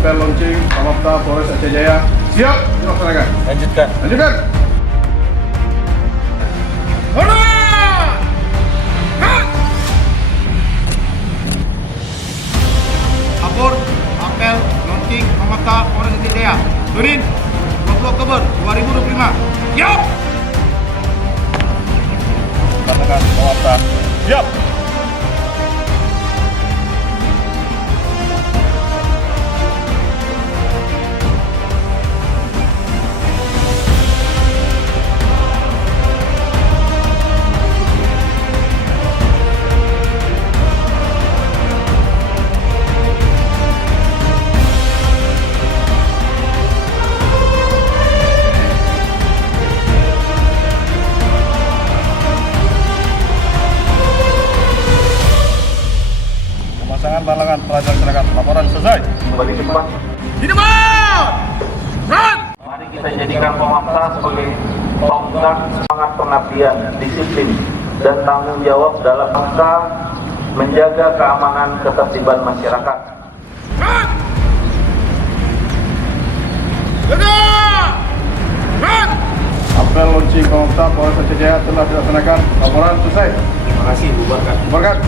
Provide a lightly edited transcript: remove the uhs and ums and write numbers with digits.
apel launching Pamapta Polres Aceh Jaya siap dilaksanakan. Lanjutkan. Lanjutkan. Lapor apel launching Pamapta Polres Aceh Jaya. Senin 20 Oktober 2025. Siap. Laksanakan Pamapta. Siap. Pemasangan balangan telah dilaksanakan. Laporan selesai. Kembali ke tempat. Di depan. Run. Mari kita jadikan Pamapta sebagai tonggak semangat pengabdian, disiplin, dan tanggung jawab dalam rangka menjaga keamanan ketertiban masyarakat. Run. Jaga. Run. Apel launching Pamapta Polres Aceh Jaya telah dilaksanakan. Laporan selesai. Terima kasih, bubarkan. Bubarkan.